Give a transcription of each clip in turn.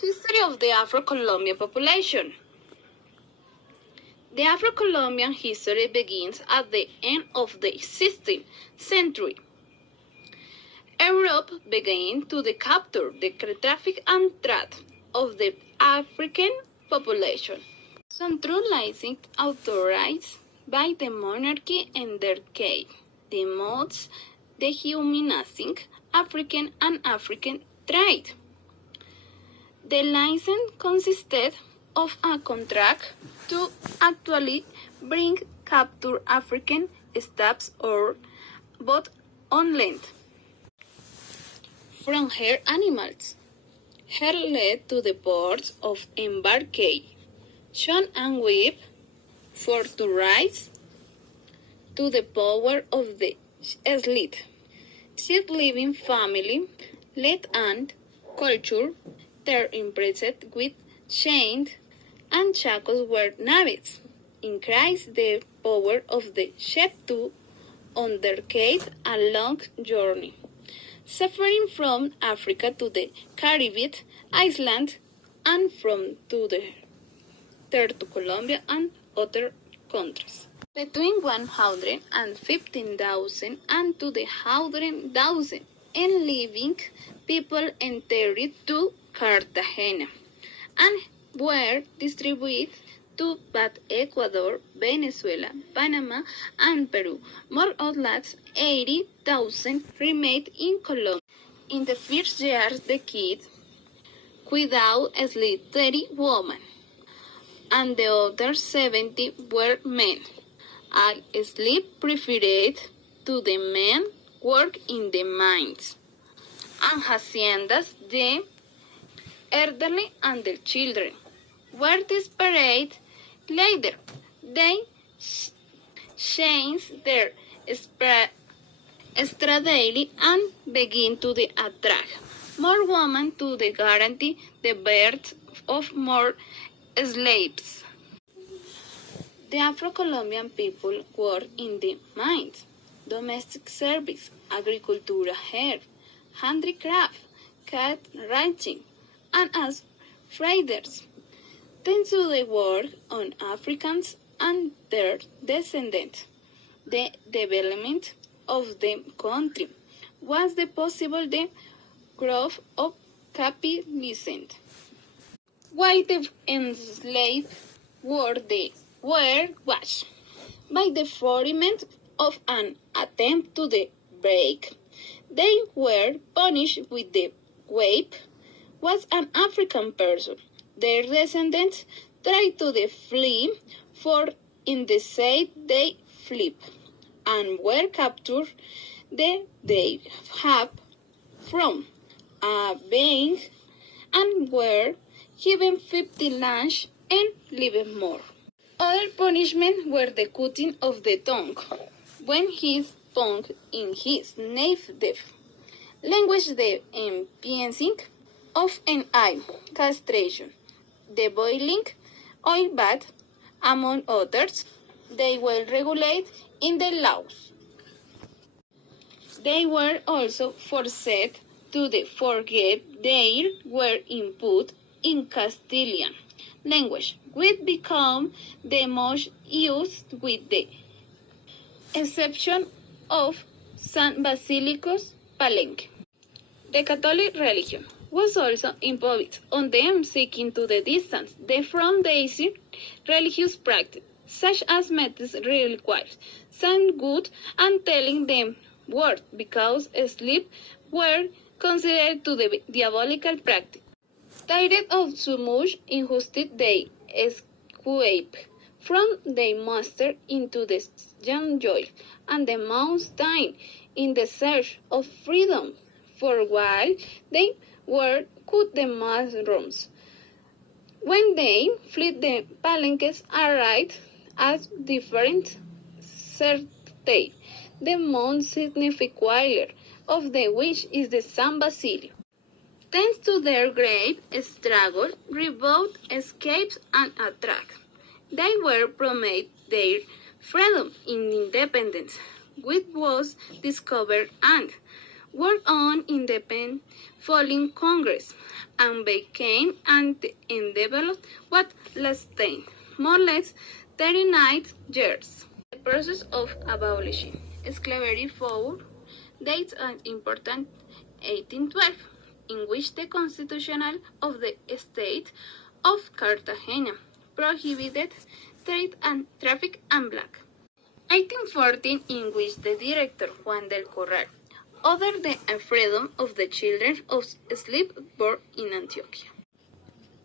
History of the Afro-Colombian population. The Afro-Colombian history begins at the end of the 16th century. Europe began to capture the traffic and trade of the African population, centralizing authorities by the monarchy and their cave, the most dehumanizing African and African trade. The license consisted of a contract to actually bring captured African staffs or both on land from her animals. Her led to the ports of embarkation and whip for to rise to the power of the elite. Sheep living family led and culture their impressed with chains and shackles were navvies, increased the power of the sheep to undertake a long journey, suffering from Africa to the Caribbean island and from to the third to Colombia and other countries. Between 115,000 and 200,000 and living people entered to Cartagena and were distributed to Ecuador, Venezuela, Panama, and Peru. More or less 80,000 remained in Colombia. In the first years, the kids without sleep 30 women, and the other 70 were men. All sleep preferred to the men work in the mines and haciendas. The elderly and the children were desperate. Later, they changed their strategy and begin to attract more women to guarantee the birth of more slaves. The Afro-Colombian people work in the mines, domestic service, agriculture, hair, handicraft, cat ranching, and as traders. Thanks to the work on Africans and their descendants, the development of the country was possible the growth of capitalism. While the enslaved were watched by the foreign of an attempt to break, they were punished with the whip. Was an African person. Their descendants tried to flee, for in the side they fled, and were captured. They have from a bank and were given 50 lashes and lived more. Other punishments were the cutting of the tongue when he spoke in his native language, the piercing of an eye, castration, the boiling oil bath, among others. They were regulated in the laws. They were also forced to forget their were input in Castilian language, which became the most used with the exception of San Basilicos Palenque. The Catholic religion was also imposed on them, seeking to distance them from their religious practice, such as medicine required, saying good and telling them word, because sleep were considered to the diabolical practice. Tired of so much injustice, they escaped from their master into the jungle and the mountain in the search of freedom. For a while they were cut the mushrooms. When they fled, the palenques arrived at different certainty. The most significant of which is the San Basilio. Thanks to their great struggle, revolt, escapes, and attack, they were promised their freedom and independence, which was discovered and worked on independent following Congress. and became undeveloped what lasted more or less 39 years. The process of abolishing slavery followed dates an important 1812, in which the Constitution of the State of Cartagena prohibited trade and traffic in black. 1814, in which the director Juan del Corral ordered the freedom of the children of slaves born in Antioquia.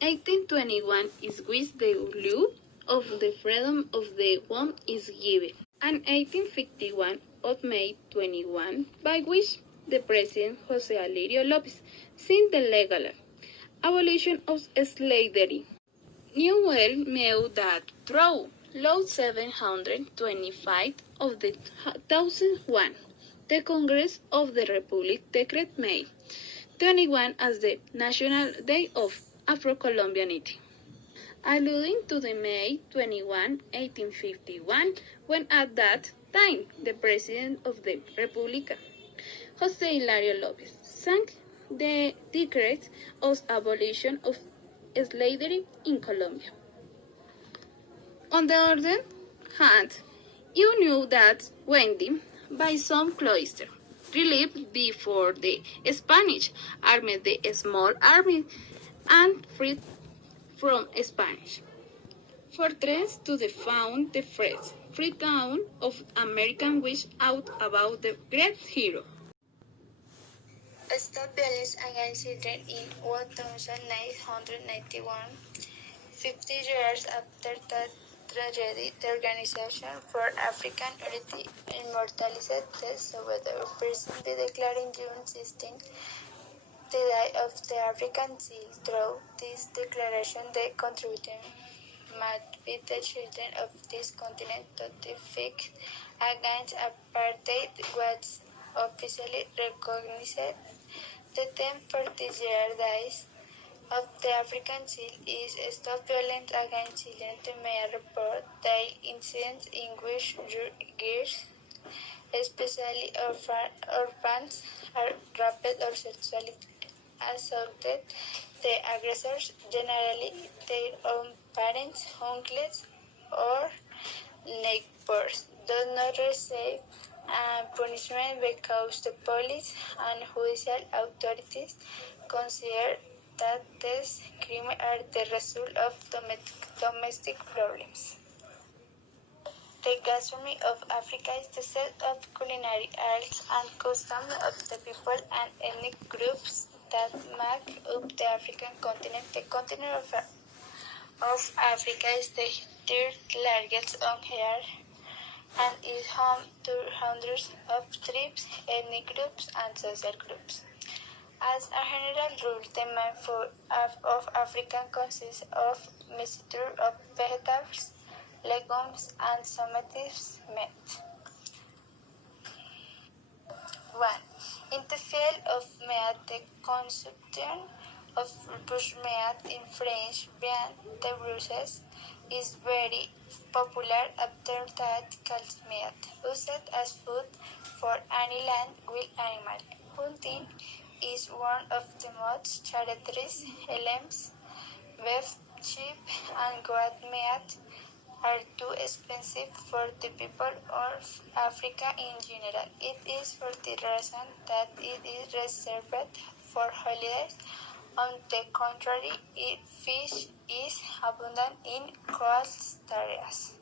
1821 is which the law of the freedom of the womb is given, and 1851 of May 21, by which the President Jose Alirio Lopez signed the legal abolition of slavery. Newell made that through Law 725 of the 2001, the Congress of the Republic declared May 21 as the National Day of Afro-Colombianity, alluding to the May 21, 1851, when at that time the President of the Republic, Jose Hilario Lopez, signed the decree of abolition of slavery in Colombia. On the other hand, you knew that Wendy, by some cloister, relieved before the Spanish army the small army and freed from Spanish fortress to defend the free town of American wish out about the great hero. Stop violence against children in 1991. 50 years after that tragedy, the Organization for African Unity immortalized the Soweto recently declaring June 16 the Day of the African Child. Through this declaration, the contribution made with the children of this continent to defeat against apartheid was officially recognized. The theme for this year's Day of the African Child is Stop Violence Against Children to may report daily incidents in which girls, especially orphans, are raped or sexually assaulted. The aggressors, generally their own parents, uncles, or neighbors, do not receive punishment because the police and judicial authorities consider that these crimes are the result of domestic problems. The gastronomy of Africa is the set of culinary arts and customs of the people and ethnic groups that make up the African continent. The continent of Africa is the third largest on Earth and is home to hundreds of tribes, ethnic groups, and social groups. As a general rule, the main food of Africa consists of mixture of vegetables, legumes, and sometimes meat. 1. In the field of meat, the consumption of bushmeat, in French viande de Brussels, is very popular. After that, calves meat, used as food for any land wild animal. Hunting is one of the most characteristic elements. Beef, sheep, and goat meat are too expensive for the people of Africa in general. It is for the reason that it is reserved for holidays. On the contrary, fish is abundant in coastal areas.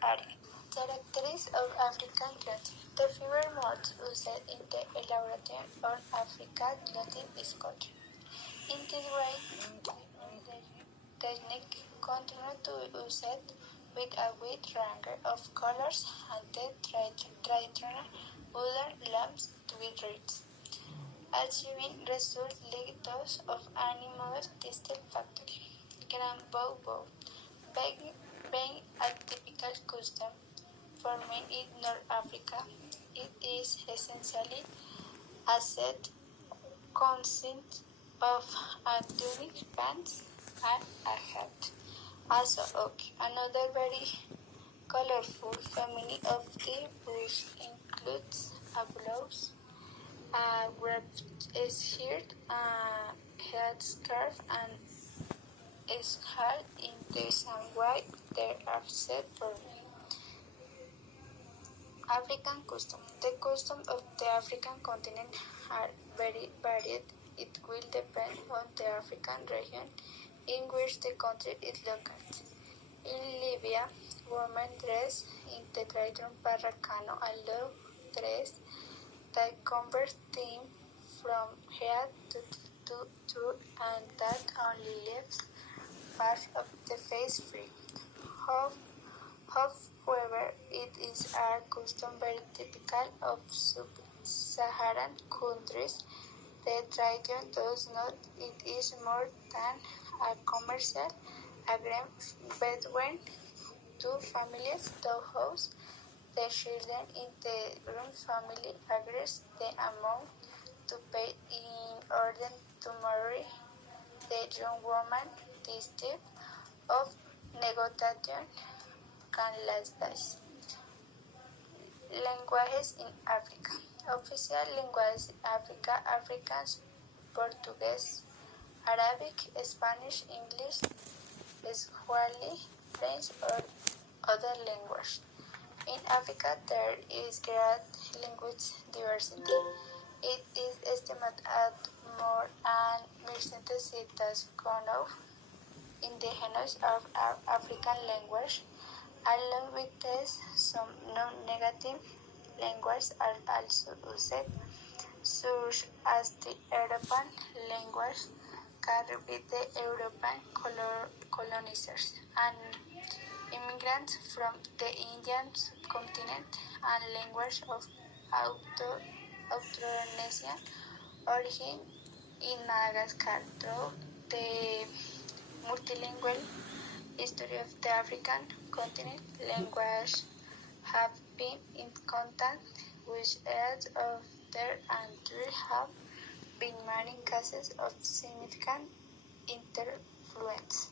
Characteristics of African clothing. The fewer modes used in the elaboration of African clothing is cotton. In this way, technique continues to be used with a wide range of colors and the traditional woolen lamps with reeds, achieving results like those of any modern textile factory. Grand bow, being a typical custom for men in North Africa, it is essentially a set consist of a tunic, pants, and a hat. Also, another very colorful family of the boots includes a blouse, a wrapped shirt, a head that scarf and scarf in the same way they are set for me. African custom. The customs of the African continent are very varied. It will depend on the African region in which the country is located. In Libya, women dress in the traditional Parracano and low dress that covers them from head to toe and that only leaves part of the face free. However, it is a custom very typical of sub-Saharan countries. The tradition does not. It is more than a commercial agreement between two families to house the children in the one family agrees the amount to pay in order to marry the young woman. This type of negotiation can last days. Languages in Africa. Official languages in Africa: Afrikaans, Portuguese, Arabic, Spanish, English, Swahili, French, or other languages. In Africa, there is great language diversity. It is estimated at more than 1,600 indigenous of African languages. Along with this, some non-native languages are also used, such as the European language carried by the European colonizers and immigrants from the Indian subcontinent, and languages of Austronesian origin in Madagascar. Through the multilingual history of the African continent, languages have been in contact with each other, and there have been many cases of significant interfluence.